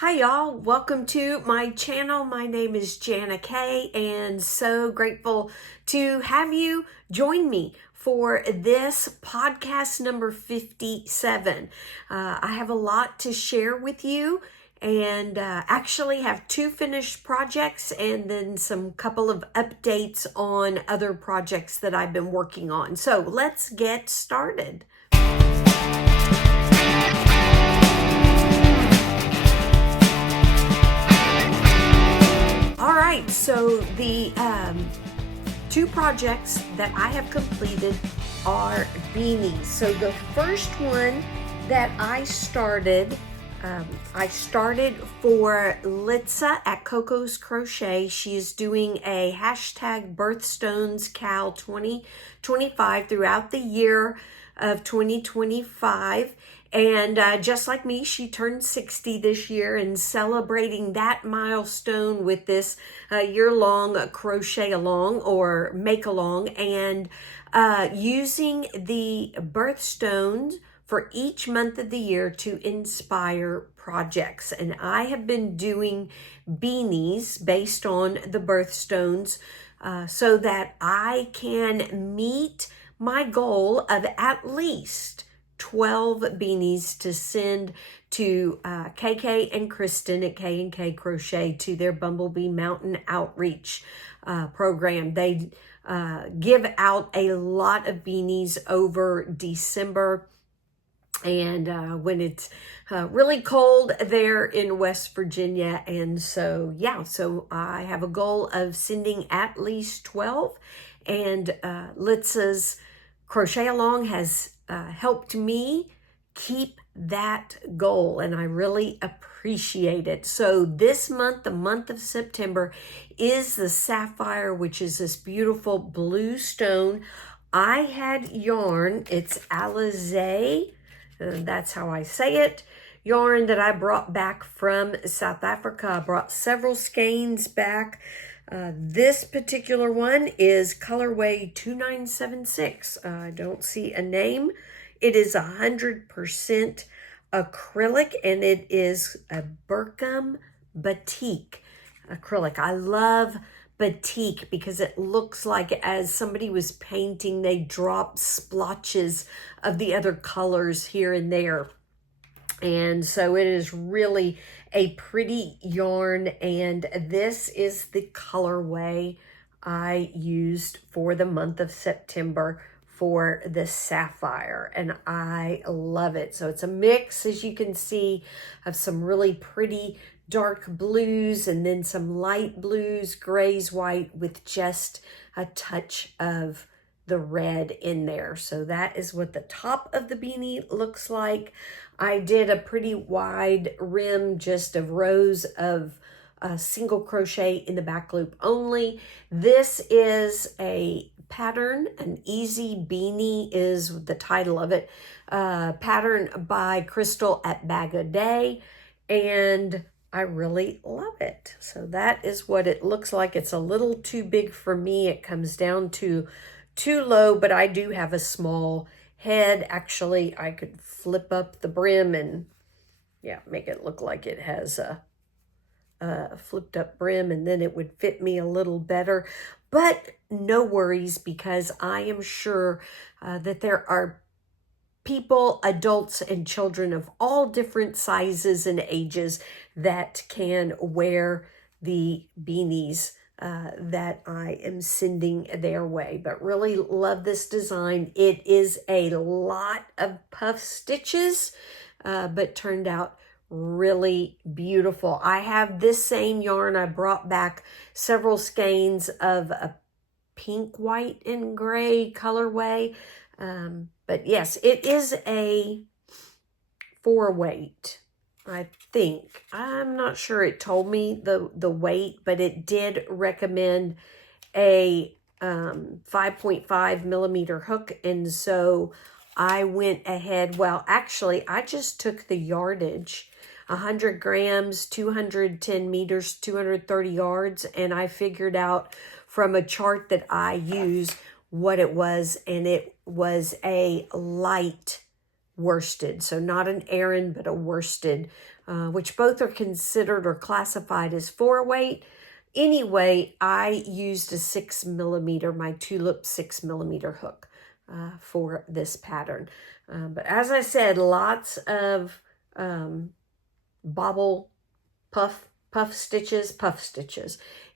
Hi y'all, welcome to my channel. My name is Jana Kay and so grateful to have you join me for this podcast number 57. I have a lot to share with you and actually have two finished projects and then some couple of updates on other projects that I've been working on. So let's get started. All right, so the two projects that I have completed are beanies. So the first one that I started for Litsa at Coco's Crochet. She is doing a hashtag Birthstones Cal 2025 throughout the year of 2025. And just like me, she turned 60 this year and celebrating that milestone with this year-long crochet along or make along and using the birthstones for each month of the year to inspire projects. And I have been doing beanies based on the birthstones so that I can meet my goal of at least 12 beanies to send to KK and Kristen at K&K Crochet to their Bumblebee Mountain Outreach program. They give out a lot of beanies over December and when it's really cold there in West Virginia. And so, yeah, so I have a goal of sending at least 12. And Litsa's Crochet Along has helped me keep that goal, and I really appreciate it. So this month, the month of September, is the Sapphire, which is this beautiful blue stone. I had yarn, it's Alizé, that's how I say it, yarn that I brought back from South Africa. I brought several skeins back. This particular one is colorway 2976. I don't see a name. It is 100% acrylic and it is a Burkham batik acrylic. I love batik because it looks like as somebody was painting, they drop splotches of the other colors here and there. And so it is really a pretty yarn, and this is the colorway I used for the month of September for the Sapphire, and I love it. So it's a mix, as you can see, of some really pretty dark blues and then some light blues, grays, white, with just a touch of the red in there. So that is what the top of the beanie looks like. I did a pretty wide rim just of rows of single crochet in the back loop only. This is a pattern, an easy beanie is the title of it, pattern by Crystal at Bag a Day, and I really love it. So that is what it looks like. It's a little too big for me. It comes down to too low, but I do have a small head. Actually, I could flip up the brim and yeah, make it look like it has a flipped up brim, and then it would fit me a little better. But no worries, because I am sure that there are people, adults and children of all different sizes and ages that can wear the beanies that I am sending their way. But really love this design. It is a lot of puff stitches, but turned out really beautiful. I have this same yarn. I brought back several skeins of a pink, white, and gray colorway. But yes, it is a 4-weight. I think. I'm not sure it told me the weight, but it did recommend a 5.5 millimeter hook. And so I went ahead. Well, actually, I just took the yardage, 100 grams, 210 meters, 230 yards. And I figured out from a chart that I use what it was. And it was a light worsted. So not an Aran, but a worsted which both are considered or classified as 4-weight. Anyway, I used a 6mm, my tulip 6mm hook for this pattern. But as I said, lots of bobble puff stitches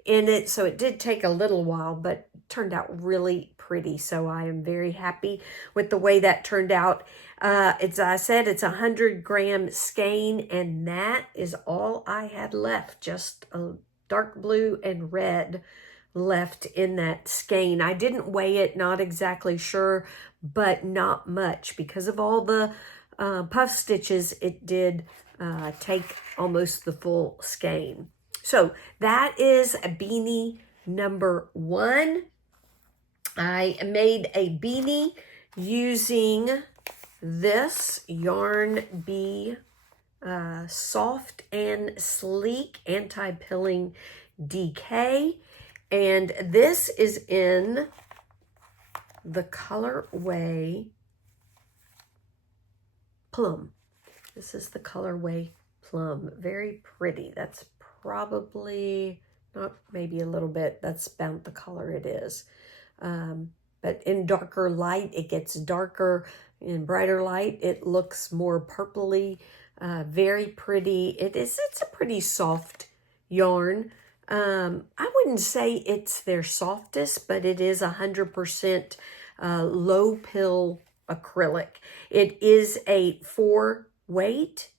in it. So it did take a little while, but turned out really pretty. So I am very happy with the way that turned out. As I said, it's 100-gram skein, and that is all I had left. Just a dark blue and red left in that skein. I didn't weigh it, not exactly sure, but not much. Because of all the puff stitches, it did take almost the full skein. So that is a beanie number 1. I made a beanie using this Yarn Bee Soft and Sleek Anti-Pilling DK. And this is in the colorway Plum. This is the colorway Plum. Very pretty. That's probably, not maybe a little bit, that's about the color it is. But in darker light, it gets darker. In brighter light, it looks more purpley. Very pretty. It's a pretty soft yarn. I wouldn't say it's their softest, but it is 100% low pill acrylic. It is a 4-weight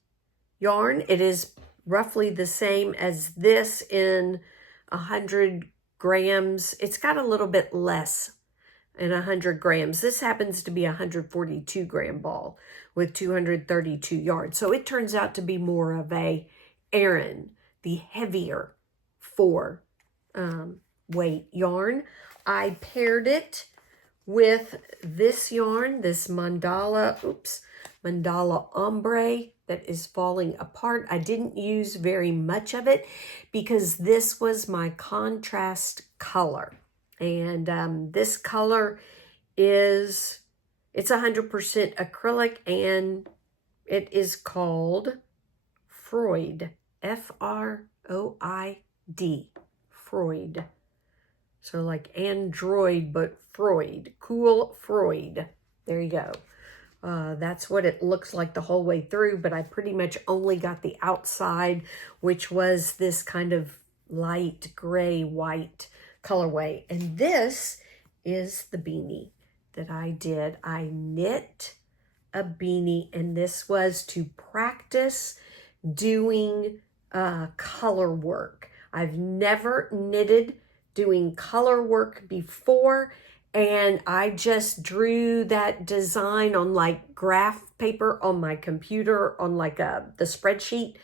yarn. It is roughly the same as this in 100 grams. It's got a little bit less in 100 grams. This happens to be a 142-gram ball with 232 yards. So it turns out to be more of a Aran, the heavier 4-weight yarn. I paired it with this yarn, this mandala ombre that is falling apart. I didn't use very much of it because this was my contrast color. And this color it's 100% acrylic, and it is called Freud, F-R-O-I-D, Freud. So like Android, but Freud, cool Freud. There you go. That's what it looks like the whole way through, but I pretty much only got the outside, which was this kind of light gray white colorway. And this is the beanie that I did. I knit a beanie, and this was to practice doing color work. I've never knitted doing color work before, and I just drew that design on like graph paper on my computer on like the spreadsheet.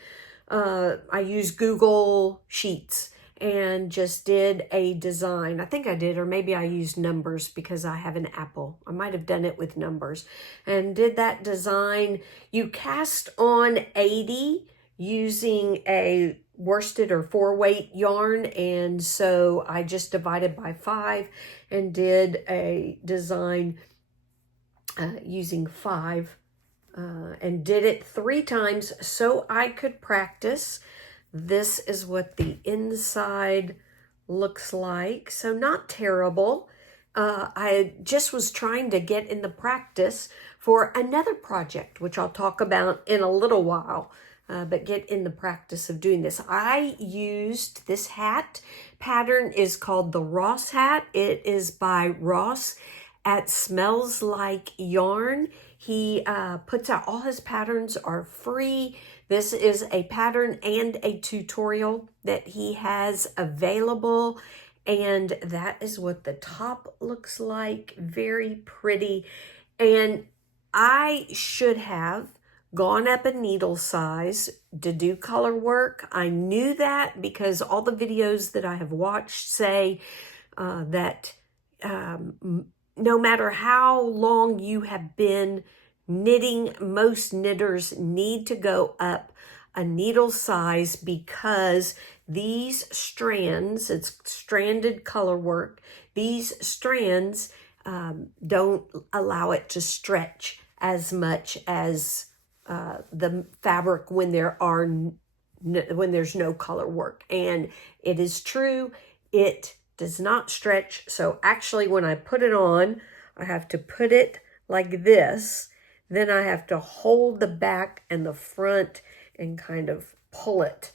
I used Google Sheets and just did a design. I think I did, or maybe I used numbers because I have an Apple. I might have done it with numbers and did that design. You cast on 80 using a worsted or 4-weight yarn, and so I just divided by 5 and did a design using 5 and did it 3 times so I could practice. This is what the inside looks like, so not terrible. I just was trying to get in the practice for another project, which I'll talk about in a little while. But get in the practice of doing this. I used this hat. Pattern is called the Ross hat. It is by Ross at Smells Like Yarn. He puts out all his patterns are free. This is a pattern and a tutorial that he has available. And that is what the top looks like. Very pretty. And I should have gone up a needle size to do color work. I knew that because all the videos that I have watched say that no matter how long you have been knitting, most knitters need to go up a needle size because these strands, it's stranded color work, these strands don't allow it to stretch as much as the fabric when when there's no color work. And it is true, it does not stretch. So actually when I put it on, I have to put it like this. Then I have to hold the back and the front and kind of pull it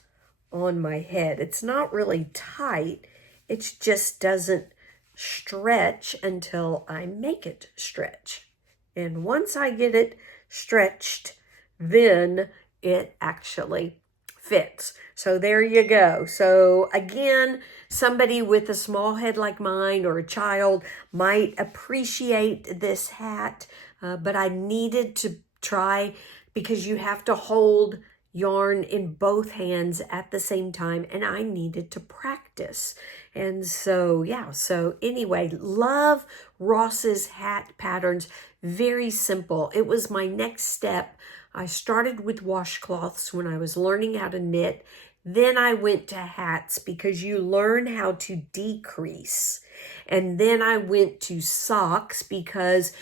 on my head. It's not really tight. It just doesn't stretch until I make it stretch. And once I get it stretched, then it actually fits. So there you go. So again, somebody with a small head like mine or a child might appreciate this hat, but I needed to try, because you have to hold yarn in both hands at the same time, and I needed to practice. And so yeah, so anyway, love Ross's hat patterns. Very simple. It was my next step. I started with washcloths when I was learning how to knit. Then I went to hats because you learn how to decrease. And then I went to socks because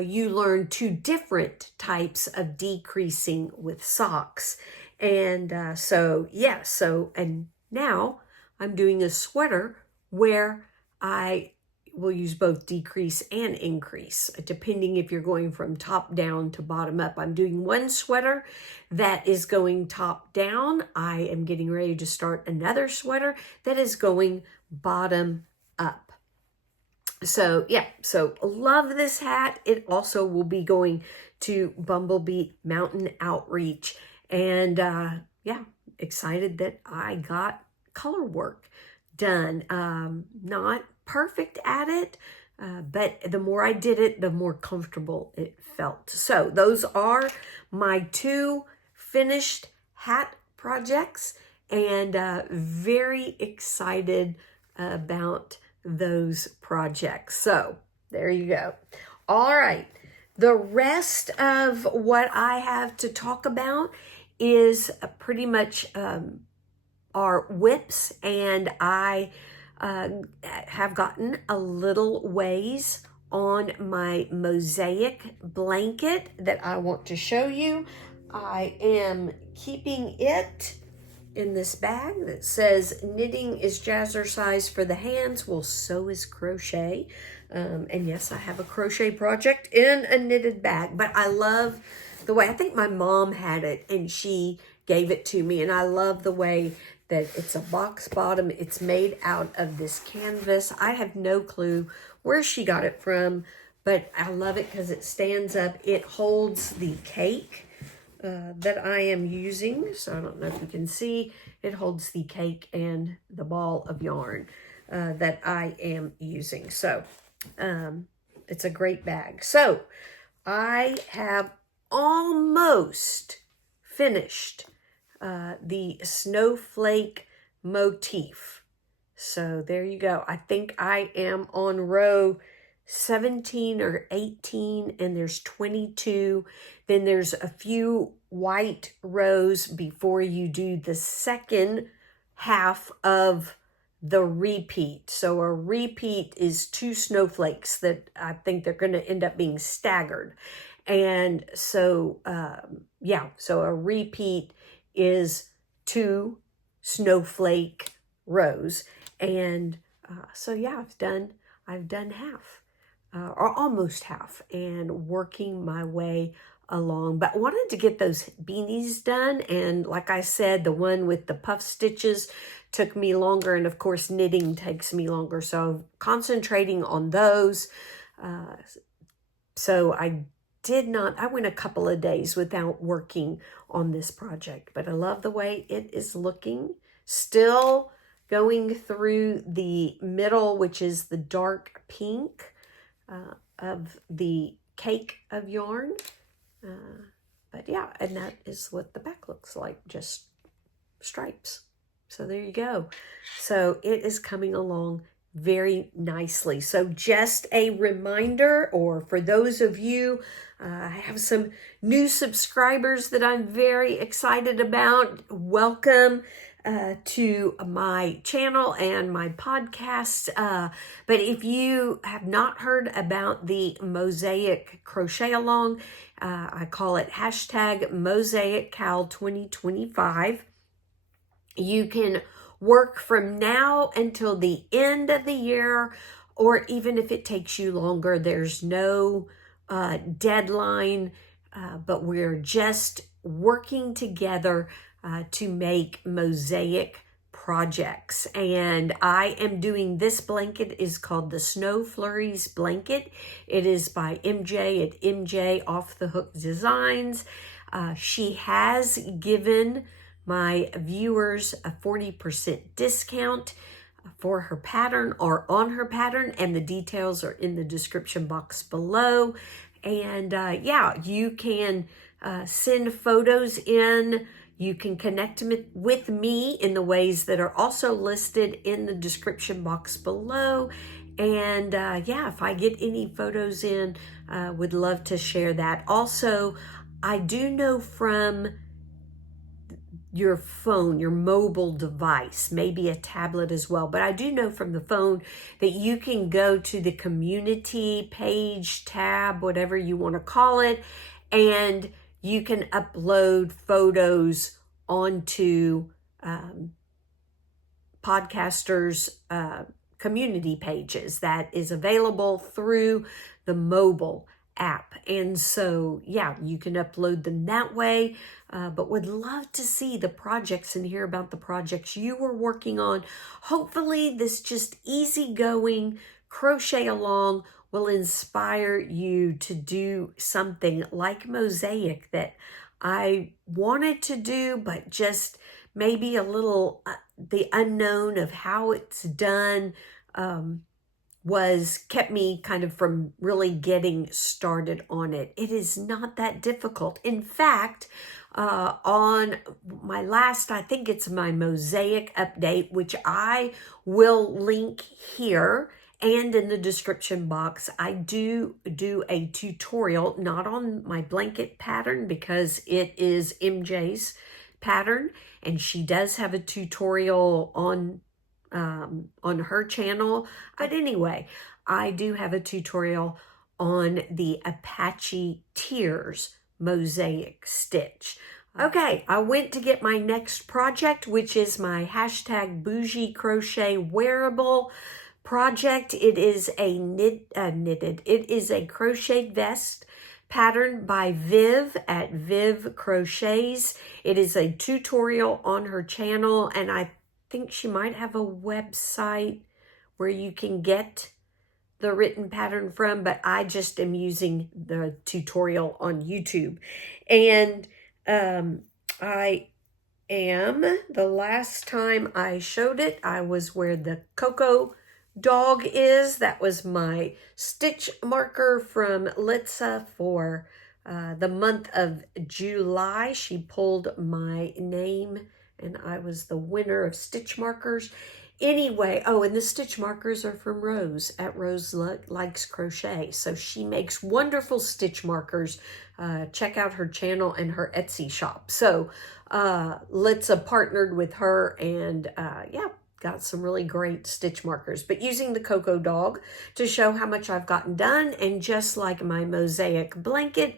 you learn two different types of decreasing with socks. And and now I'm doing a sweater where I will use both decrease and increase, depending if you're going from top down to bottom up. I'm doing one sweater that is going top down. I am getting ready to start another sweater that is going bottom up. So yeah, so love this hat. It also will be going to Bumblebee Mountain Outreach. And yeah, excited that I got color work done. Not perfect at it, but the more I did it, the more comfortable it felt. So those are my two finished hat projects, and very excited about those projects. So there you go. All right. The rest of what I have to talk about is pretty much our whips, and I have gotten a little ways on my Mosaic blanket that I want to show you. I am keeping it in this bag that says knitting is jazzercise for the hands. Well, so is crochet. And yes, I have a crochet project in a knitted bag, but I love the way, I think my mom had it and she gave it to me, and I love the way that it's a box bottom. It's made out of this canvas. I have no clue where she got it from, but I love it because it stands up. It holds the cake that I am using. So I don't know if you can see, it holds the cake and the ball of yarn that I am using. So it's a great bag. So I have almost finished the snowflake motif. So there you go. I think I am on row 17 or 18, and there's 22. Then there's a few white rows before you do the second half of the repeat. So a repeat is two snowflakes that I think they're going to end up being staggered. And so, yeah, so a repeat is two snowflake rows. And so yeah, I've done half, or almost half, and working my way along. But I wanted to get those beanies done, and like I said, the one with the puff stitches took me longer, and of course knitting takes me longer, so concentrating on those. So I went a couple of days without working on this project, but I love the way it is looking. Still going through the middle, which is the dark pink of the cake of yarn. But yeah, and that is what the back looks like, just stripes. So there you go. So it is coming along very nicely. So just a reminder, or for those of you, I have some new subscribers that I'm very excited about. Welcome. to my channel and my podcast. But if you have not heard about the Mosaic Crochet Along, I call it hashtag Mosaic Cal 2025. You can work from now until the end of the year, or even if it takes you longer, there's no deadline, but we're just working together to make mosaic projects. And I am doing this blanket is called the Snowflurries blanket. It is by MJ at MJ Off the Hook Designs. She has given my viewers a 40% discount for her pattern or on her pattern, and the details are in the description box below. And yeah, you can send photos in. You can connect with me in the ways that are also listed in the description box below. And yeah, if I get any photos in, would love to share that. Also, I do know from your phone, your mobile device, maybe a tablet as well. But I do know from the phone that you can go to the community page, tab, whatever you want to call it, and you can upload photos onto podcasters' community pages. That is available through the mobile app. And so, yeah, you can upload them that way, but would love to see the projects and hear about the projects you were working on. Hopefully this just easygoing crochet along will inspire you to do something like Mosaic that I wanted to do, but just maybe a little, the unknown of how it's done, kept me kind of from really getting started on it. It is not that difficult. In fact, on my last, I think it's my Mosaic update, which I will link here and in the description box, I do a tutorial, not on my blanket pattern because it is MJ's pattern, and she does have a tutorial on her channel. But anyway, I do have a tutorial on the Apache Tears mosaic stitch. Okay, I went to get my next project, which is my hashtag Boujee crochet wearable project. It is a it is a crochet vest pattern by Viv at Viv Crochets. It is a tutorial on her channel, and I think she might have a website where you can get the written pattern from, but I just am using the tutorial on YouTube. And the last time I showed it, I was where the Cocoa dog is. That was my stitch marker from Litsa for the month of July. She pulled my name and I was the winner of stitch markers. Anyway, oh, and the stitch markers are from Rose at Rose Likes Crochet. So she makes wonderful stitch markers. Check out her channel and her Etsy shop. So Litsa partnered with her, and yeah, got some really great stitch markers. But using the Cocoa dog to show how much I've gotten done, and just like my mosaic blanket,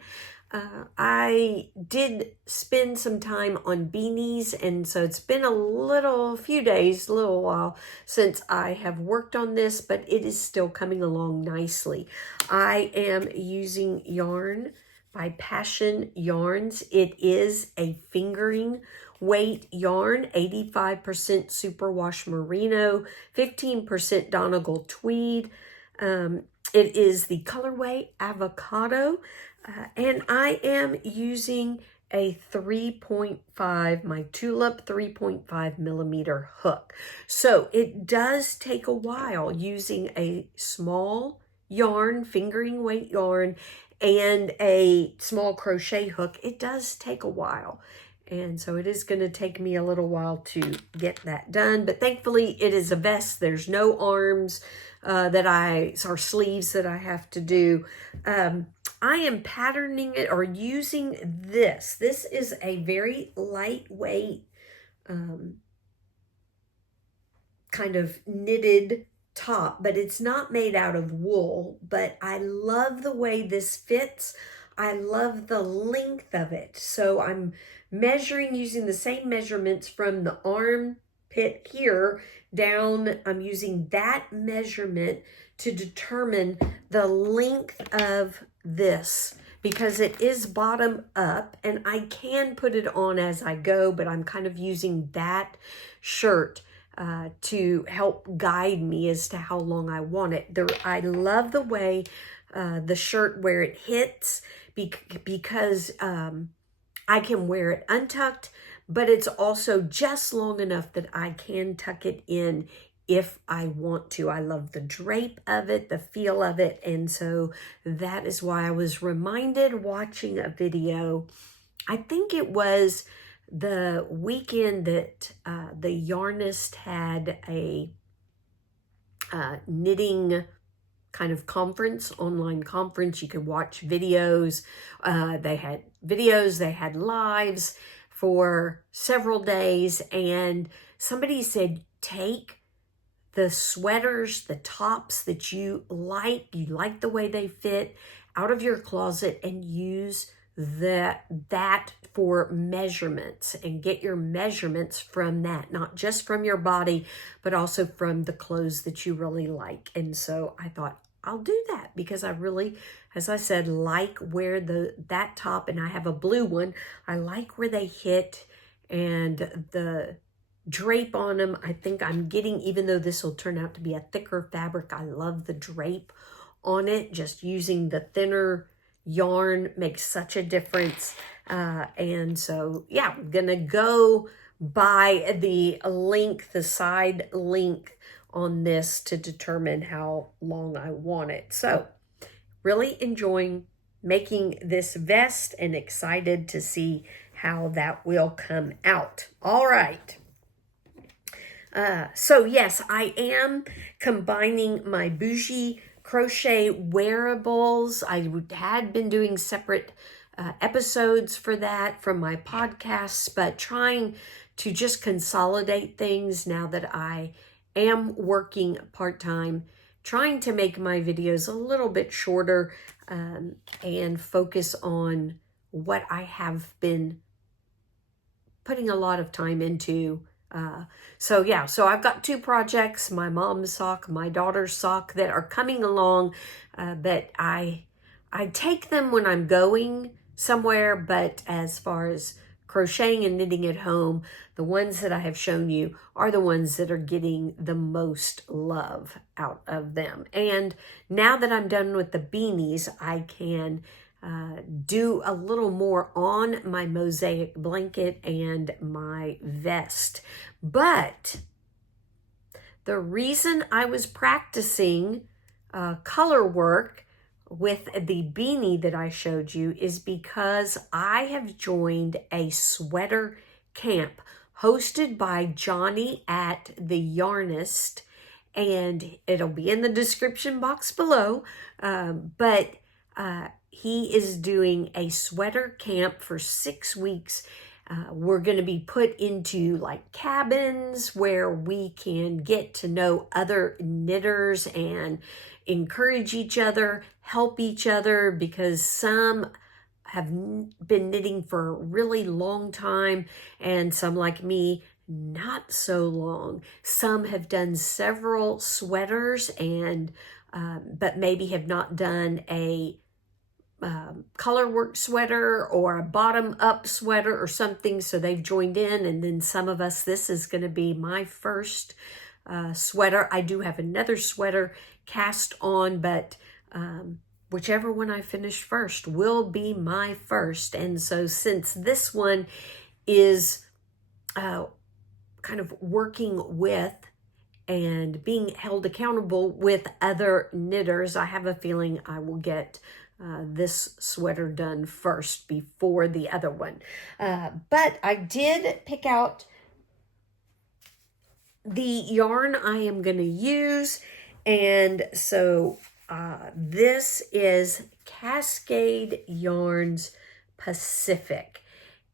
I did spend some time on beanies, and so it's been a few while since I have worked on this, but it is still coming along nicely. I am using yarn by Passion Yarns. It is a fingering weight yarn, 85% superwash merino, 15% Donegal tweed. It is the colorway avocado. And I am using a 3.5, my Tulip 3.5 millimeter hook. So it does take a while using a small yarn, fingering weight yarn, and a small crochet hook. It does take a while. And so it is going to take me a little while to get that done. But thankfully it is a vest. There's no arms or sleeves that I have to do. I am patterning it or using this. This is a very lightweight kind of knitted top, but it's not made out of wool. But I love the way this fits. I love the length of it. So I'm measuring using the same measurements from the armpit here down. I'm using that measurement to determine the length of this, because it is bottom up, and I can put it on as I go, but I'm kind of using that shirt to help guide me as to how long I want it. I love the way the shirt where it hits, because I can wear it untucked, but it's also just long enough that I can tuck it in if I want to. I love the drape of it, the feel of it, and so that is why I was reminded watching a video. I think it was the weekend that the Yarnist had a knitting kind of conference, online conference. You could watch videos. They had videos, they had lives for several days, and somebody said, take the sweaters, the tops that you like the way they fit, out of your closet and use that for measurements, and get your measurements from that, not just from your body, but also from the clothes that you really like. And so I thought, I'll do that, because I really, as I said, like where that top, and I have a blue one, I like where they hit, and the drape on them. I think I'm getting, even though this will turn out to be a thicker fabric, I love the drape on it. Just using the thinner yarn makes such a difference. And so, yeah, I'm gonna go by the length, the side length on this to determine how long I want it. So really enjoying making this vest and excited to see how that will come out. All right. So yes, I am combining my Boujee crochet wearables. I had been doing separate episodes for that from my podcasts, but trying to just consolidate things now that I am working part-time, trying to make my videos a little bit shorter and focus on what I have been putting a lot of time into. So I've got two projects, my mom's sock, my daughter's sock, that are coming along, that I take them when I'm going somewhere, but as far as crocheting and knitting at home, the ones that I have shown you are the ones that are getting the most love out of them. And now that I'm done with the beanies, I can do a little more on my Mosaic blanket and my vest. But the reason I was practicing color work with the beanie that I showed you is because I have joined a sweater camp hosted by Johnny at the Yarnist, and it'll be in the description box below. He is doing a sweater camp for 6 weeks. We're going to be put into like cabins where we can get to know other knitters and encourage each other, help each other, because some have been knitting for a really long time, and some, like me, not so long. Some have done several sweaters, and but maybe have not done a colorwork sweater or a bottom-up sweater or something, so they've joined in. And then some of us, this is going to be my first sweater. I do have another sweater cast on, but whichever one I finish first will be my first. And so since this one is kind of working with and being held accountable with other knitters, I have a feeling I will get this sweater done first before the other one. But I did pick out the yarn I am going to use. And so this is Cascade Yarns Pacific.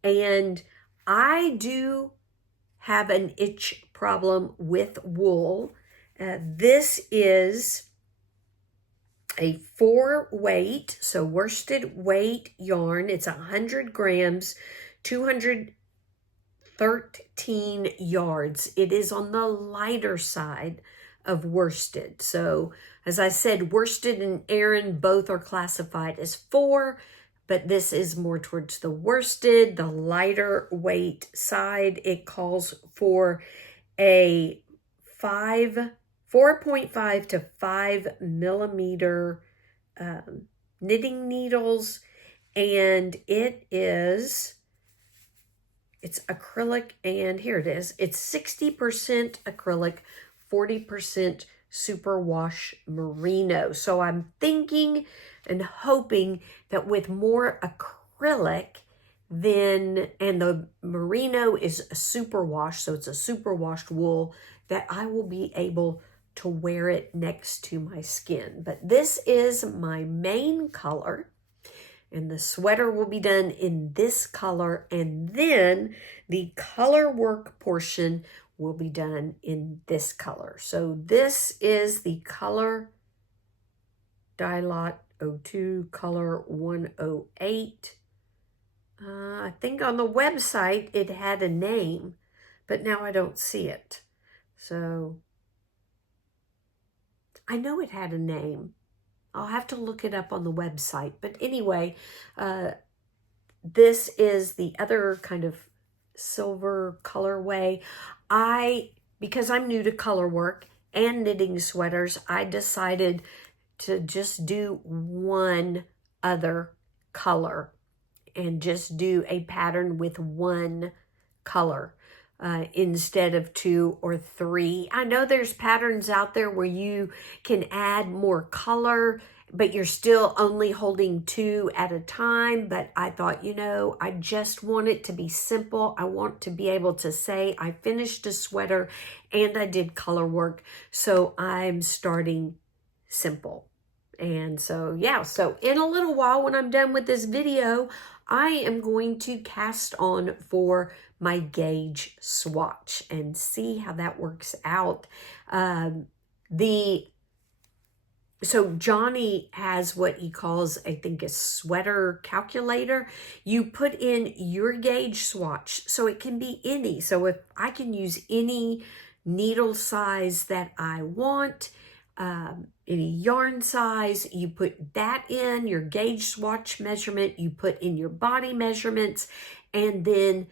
And I do have an itch problem with wool. This is a 4 weight, so worsted weight yarn. It's 100 grams, 213 yards. It is on the lighter side of worsted. So as I said, worsted and Aran both are classified as 4, but this is more towards the worsted, the lighter weight side. It calls for a 4.5 to 5 millimeter knitting needles, and it's acrylic, and here it is. It's 60% acrylic, 40% superwash merino. So I'm thinking and hoping that with more acrylic, and the merino is a superwash, so it's a superwashed wool, that I will be able to wear it next to my skin. But this is my main color, and the sweater will be done in this color, and then the color work portion will be done in this color. So this is the color Dye Lot 02, color 108. I think on the website it had a name, but now I don't see it. So I know it had a name. I'll have to look it up on the website. But anyway, this is the other kind of silver colorway. Because I'm new to color work and knitting sweaters, I decided to just do one other color and just do a pattern with one color instead of 2 or 3. I know there's patterns out there where you can add more color, but you're still only holding 2 at a time. But I thought, I just want it to be simple. I want to be able to say I finished a sweater and I did color work. So I'm starting simple. And so, so in a little while when I'm done with this video, I am going to cast on for my gauge swatch and see how that works out. So Johnny has what he calls, I think, a sweater calculator. You put in your gauge swatch, so it can be any. So if I can use any needle size that I want, any yarn size, you put that in your gauge swatch measurement, you put in your body measurements, and then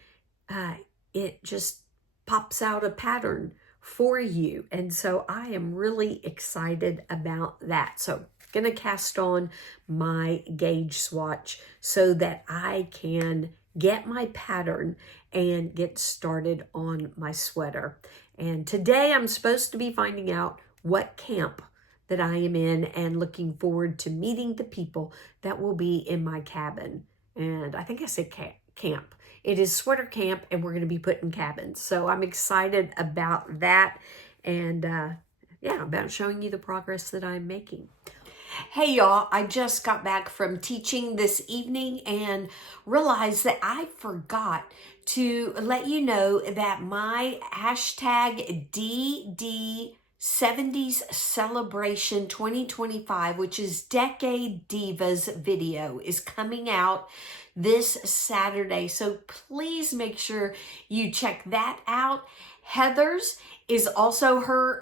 it just pops out a pattern for you. And so I am really excited about that. So I'm going to cast on my gauge swatch so that I can get my pattern and get started on my sweater. And today I'm supposed to be finding out what camp that I am in and looking forward to meeting the people that will be in my cabin. And I think I said camp. It is sweater camp, and we're going to be put in cabins. So I'm excited about that, and about showing you the progress that I'm making. Hey y'all, I just got back from teaching this evening and realized that I forgot to let you know that my hashtag DD70s Celebration 2025, which is Decade Divas video, is coming out this Saturday. So please make sure you check that out. Heather's is also her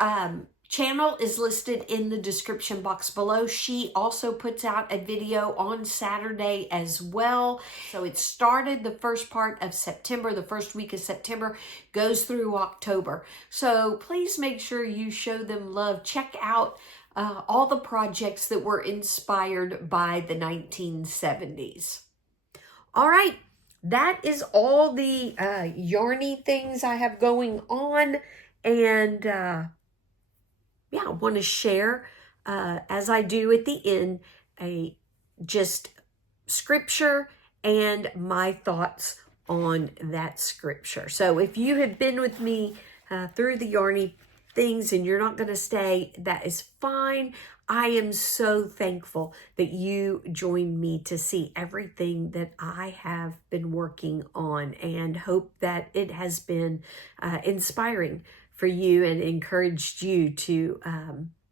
channel is listed in the description box below. She also puts out a video on Saturday as well. So it started the first part of September, the first week of September, goes through October. So please make sure you show them love. Check out all the projects that were inspired by the 1970s. All right, that is all the yarny things I have going on. And I want to share, as I do at the end, just scripture and my thoughts on that scripture. So if you have been with me through the yarny things and you're not going to stay, that is fine. I am so thankful that you joined me to see everything that I have been working on, and hope that it has been inspiring for you and encouraged you to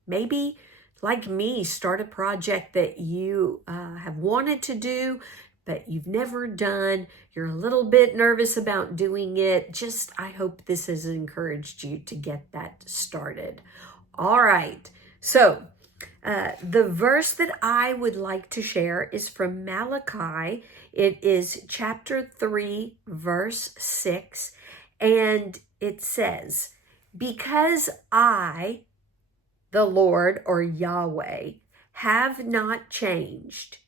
maybe, like me, start a project that you have wanted to do, but you've never done. You're a little bit nervous about doing it. I hope this has encouraged you to get that started. All right. So the verse that I would like to share is from Malachi. It is chapter 3, verse 6. And it says, "Because I, the Lord," or Yahweh, "have not changed,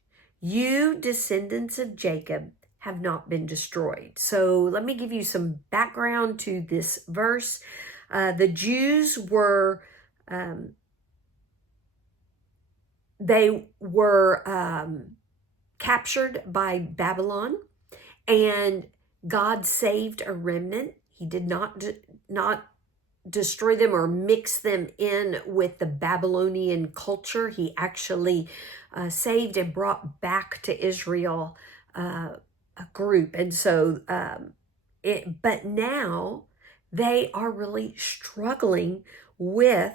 you descendants of Jacob have not been destroyed." So let me give you some background to this verse. The Jews were captured by Babylon, and God saved a remnant. He did not destroy them or mix them in with the Babylonian culture. He actually saved and brought back to Israel a group. And so, but now they are really struggling with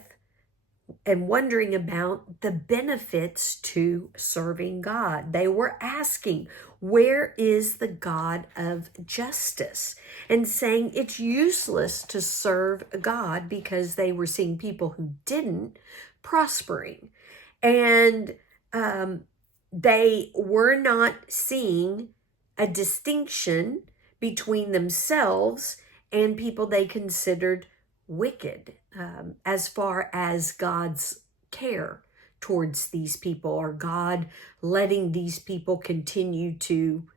and wondering about the benefits to serving God. They were asking, where is the God of justice? And saying it's useless to serve God because they were seeing people who didn't prospering. And they were not seeing a distinction between themselves and people they considered wicked, as far as God's care towards these people, or God letting these people continue to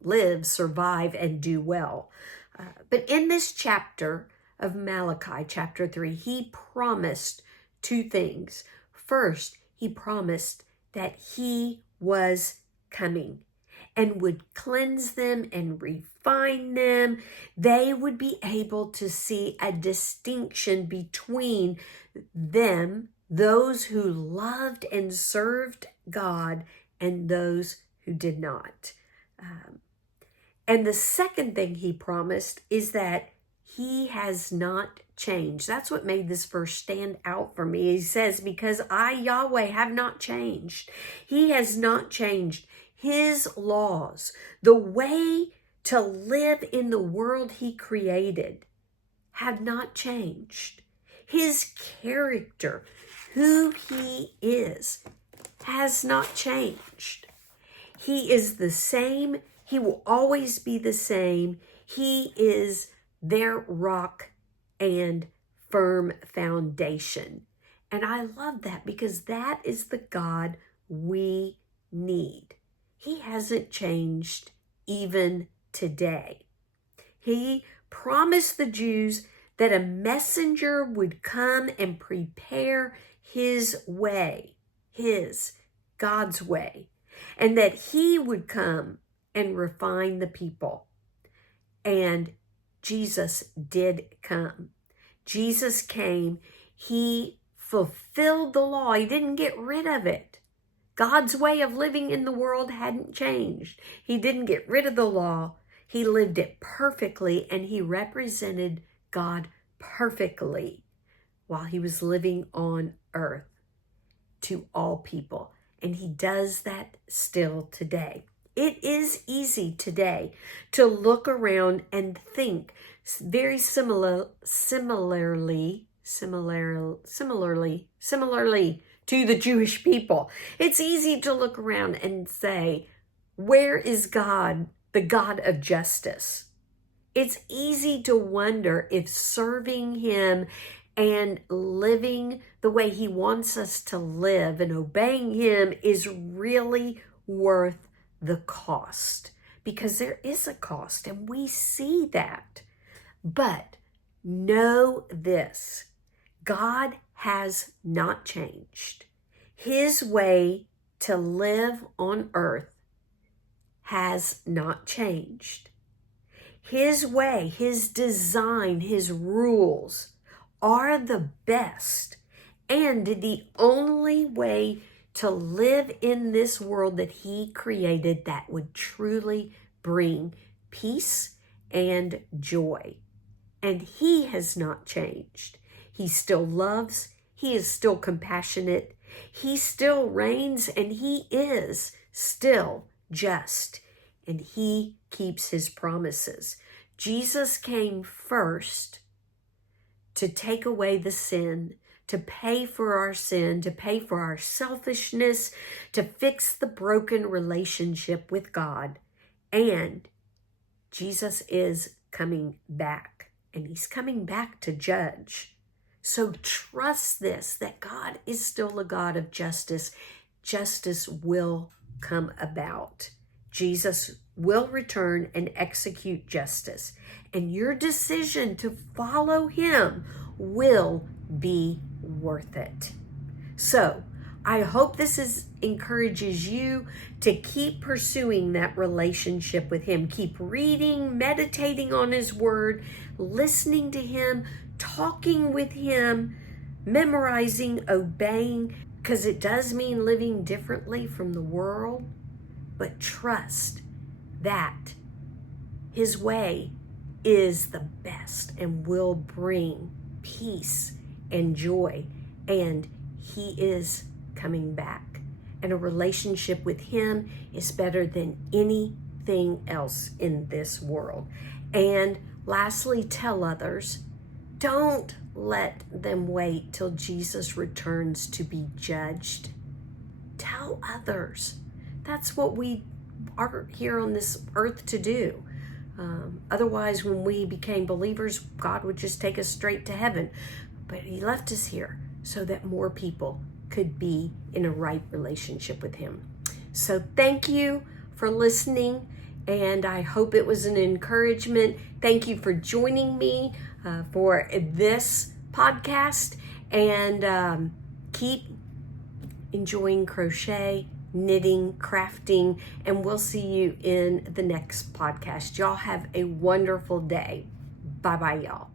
live, survive, and do well. But in this chapter of Malachi, chapter 3, he promised two things. First, he promised that he was coming and would cleanse them and refine them. They would be able to see a distinction between them, those who loved and served God, and those who did not. And the second thing he promised is that he has not changed. That's what made this verse stand out for me. He says, "Because I, Yahweh, have not changed." He has not changed. His laws, the way to live in the world he created, have not changed. His character, who he is, has not changed. He is the same. He will always be the same. He is their rock and firm foundation. And I love that, because that is the God we need. He hasn't changed even today. He promised the Jews that a messenger would come and prepare his way, God's way, and that he would come and refine the people. And Jesus did come. Jesus came. He fulfilled the law. He didn't get rid of it. God's way of living in the world hadn't changed. He didn't get rid of the law. He lived it perfectly, and he represented God perfectly while he was living on earth to all people. And he does that still today. It is easy today to look around and think very similarly to the Jewish people. It's easy to look around and say, where is God, the God of justice? It's easy to wonder if serving him and living the way he wants us to live and obeying him is really worth the cost, because there is a cost, and we see that. But know this: God has not changed. His way to live on earth has not changed. His way, his design, his rules are the best and the only way to live in this world that he created that would truly bring peace and joy. And he has not changed. He still loves. He is still compassionate. He still reigns, and he is still just. And he keeps his promises. Jesus came first to take away the sin, to pay for our sin, to pay for our selfishness, to fix the broken relationship with God. And Jesus is coming back, and he's coming back to judge. So trust this, that God is still a God of justice. Justice will come about. Jesus will return and execute justice. And your decision to follow him will be worth it. So I hope this encourages you to keep pursuing that relationship with him. Keep reading, meditating on his word, listening to him, talking with him, memorizing, obeying, because it does mean living differently from the world. But trust that his way is the best and will bring peace and joy. And he is coming back. And a relationship with him is better than anything else in this world. And lastly, tell others. Don't let them wait till Jesus returns to be judged. Tell others. That's what we are here on this earth to do. Otherwise, when we became believers, God would just take us straight to heaven. But he left us here so that more people could be in a right relationship with him. So thank you for listening, and I hope it was an encouragement. Thank you for joining me for this podcast, and keep enjoying crochet, knitting, crafting, and we'll see you in the next podcast. Y'all have a wonderful day. Bye-bye, y'all.